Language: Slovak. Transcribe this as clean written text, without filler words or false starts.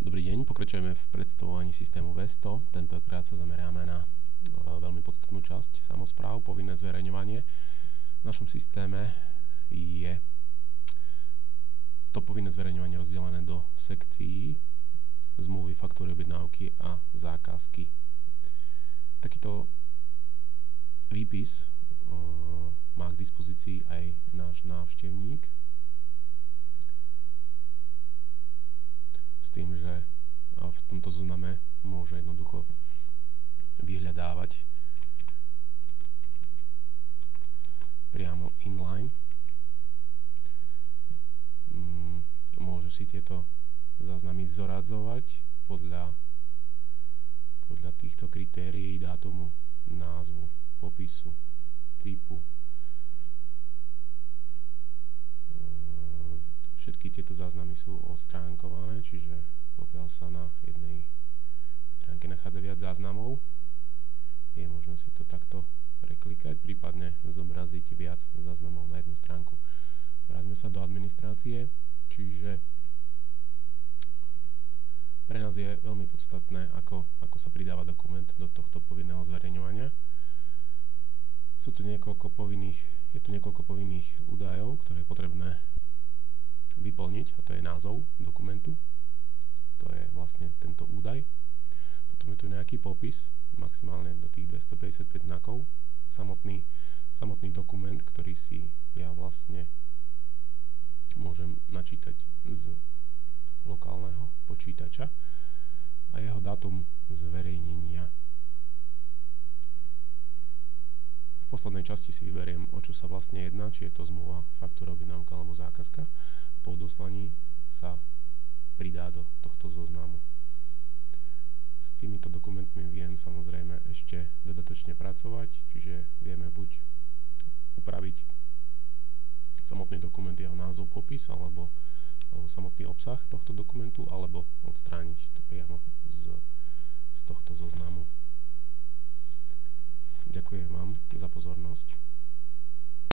Dobrý deň, pokračujeme v predstavovaní systému VESTO. Tentokrát sa zameráme na veľmi podstatnú časť samospráv, povinné zverejňovanie. V našom systéme je to povinné zverejňovanie rozdelené do sekcií zmluvy, faktúry, objednávky a zákazky. Takýto výpis má k dispozícii aj náš návštevník, s tým, že v tomto zozname môže jednoducho vyhľadávať priamo inline. Môže si tieto záznamy zoradzovať podľa týchto kritérií: dátumu, názvu, popisu, typu. Všetky tieto záznamy sú odstránkované, čiže pokiaľ sa na jednej stránke nachádza viac záznamov, je možné si to takto preklikať, prípadne zobraziť viac záznamov na jednu stránku. Vráťme sa do administrácie, čiže pre nás je veľmi podstatné, ako sa pridáva dokument do tohto povinného zverejňovania. Je tu niekoľko povinných údajov, ktoré je potrebné vyplniť, a to je názov dokumentu. To je vlastne tento údaj. Potom je tu nejaký popis, maximálne do tých 255 znakov. Samotný dokument, ktorý si ja vlastne môžem načítať z lokálneho počítača, a jeho dátum zverejnenia. V poslednej časti si vyberiem, o čo sa vlastne jedná, či je to zmluva, faktúra, objednávka alebo zákazka. Po odoslaní sa pridá do tohto zoznamu. S týmito dokumentmi viem samozrejme ešte dodatočne pracovať, čiže vieme buď upraviť samotný dokument, jeho názov, popis, alebo samotný obsah tohto dokumentu, alebo odstrániť to priamo z tohto zoznamu. Ďakujem vám za pozornosť.